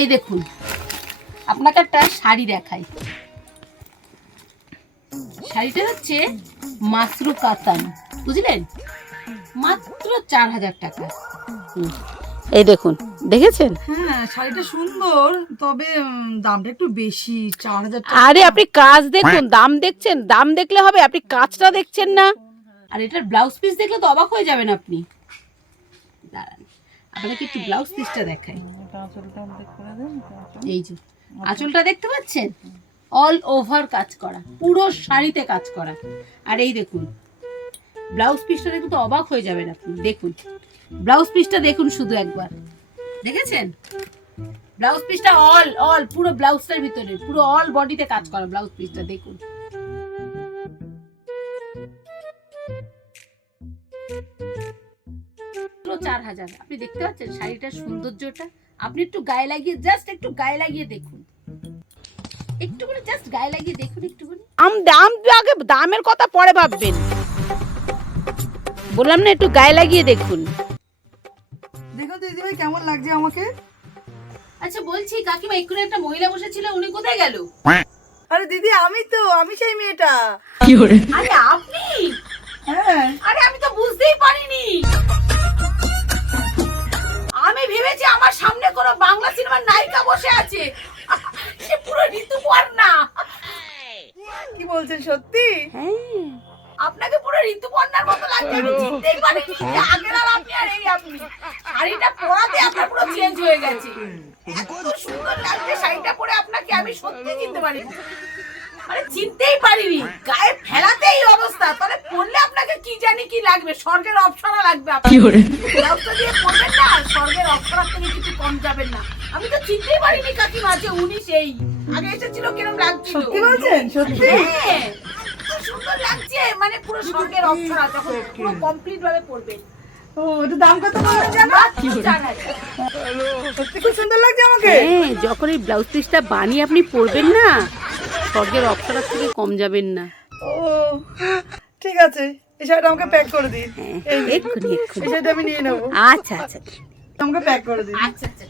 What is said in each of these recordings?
এই দেখুন, আপনাকে একটা শাড়ি দেখাই। শাড়িটা হচ্ছে মাসরু কাতান, বুঝলেন, মাত্র 4000 টাকা। এই দেখুন, দেখেছেন? হ্যাঁ, শাড়িটা সুন্দর, তবে দামটা একটু বেশি, 4000 টাকা। আরে আপনি কাজ দেখুন, দাম দেখছেন? দাম দেখলে হবে, আপনি কাজটা দেখছেন না। আর এটার ব্লাউজ পিস দেখলে তো অবাক হয়ে যাবেন আপনি। দাঁড়ান, আপনাকে একটু ব্লাউজ পিসটা দেখাই। এই যে আঁচলটা দেখতে পাচ্ছেন, অল ওভার কাজ করা, পুরো শাড়িতে কাজ করা। আর এই দেখুন ব্লাউজ পিসটা দেখুন, তো অবাক হয়ে যাবেন আপনি। দেখুন ব্লাউজ পিসটা দেখুন শুধু একবার, দেখেছেন? ব্লাউজ পিসটা অল পুরো ব্লাউজটার ভিতরে পুরো অল বডিতে কাজ করা ব্লাউজ পিসটা দেখুন। পুরো 4000। আপনি দেখতে পাচ্ছেন শাড়িটার সৌন্দর্যটা? আপনি একটু গায়ে লাগিয়ে, জাস্ট একটু গায়ে লাগিয়ে দেখুন, একটু করে জাস্ট গায়ে লাগিয়ে দেখুন, একটু করে। দাম আগে, দামের কথা পরে ভাববেন, বললাম না, একটু গায়ে লাগিয়ে দেখুন। দেখো তো দিদিভাই কেমন লাগছে আমাকে। আচ্ছা বলছি কাকিমা, এক্ষুনি একটা মহিলা বসেছিল, উনি কোথায় গেল? আরে দিদি, আমি সেই মেয়েটা। আরে আপনি? হ্যাঁ। আরে আমি তো বুঝতেই পারিনি। আমি ভেবেছি আমার সামনে কোনো বাংলা সিনেমার নায়িকা বসে আছে, সে পুরো ঋতুপর্ণা। কি বলছেন, সত্যি? হ্যাঁ, আপনাকে পুরো ঋতুপর্ণার মতো লাগছে, আমি চিনতেই পারিনি যে আগের আর আপনি আর এই আপনি। শাড়িটা পরাতে আপনার পুরো চেঞ্জ হয়ে গেছে, এত সুন্দর লাগছে শাড়িটা পরে আপনাকে, আমি সত্যি চিনতে পারিনি, মানে চিনতেই পারিনি। গায়ে ফেলাতে এই অবস্থা, তাহলে পরলে আপনাকে কি জানি কি লাগবে, স্বর্গের অপ্সরা লাগবে। আপনি ব্লাউজটা দিয়ে পরবেন না, স্বর্গের অপ্সরা থেকে কিছু কম যাবেন না। আমি তো চিনতেই পারিনি কাকিমা যে উনি সেই। আগে এসেছিল কিরকম লাগছিল। সত্যি বলছেন? সত্যি? হ্যাঁ, খুব সুন্দর লাগছে, মানে পুরো স্বর্গের অপ্সরা, যখন পুরো কমপ্লিট ভাবে পরবেন। ও, এটা দাম কত বললেন জানো? সত্যি খুব সুন্দর লাগছে আমাকে। হ্যাঁ, যখন এই ব্লাউজ পিসটা বানিয়ে আপনি পরবেন না, স্বর্গের অপ্সরা থেকে কম যাবেন না। ও ঠিক আছে, এই শাড়িটা আমাকে প্যাক করে দিন। হ্যাঁ, এক্ষুনি এই শাড়িটা আমি নিয়ে নেবো। আচ্ছা আচ্ছা আমাকে প্যাক করে দিন। আচ্ছা আচ্ছা।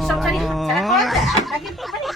এসব শাড়ি হাতছাড়া করা যায়? আপনাকে তো মানে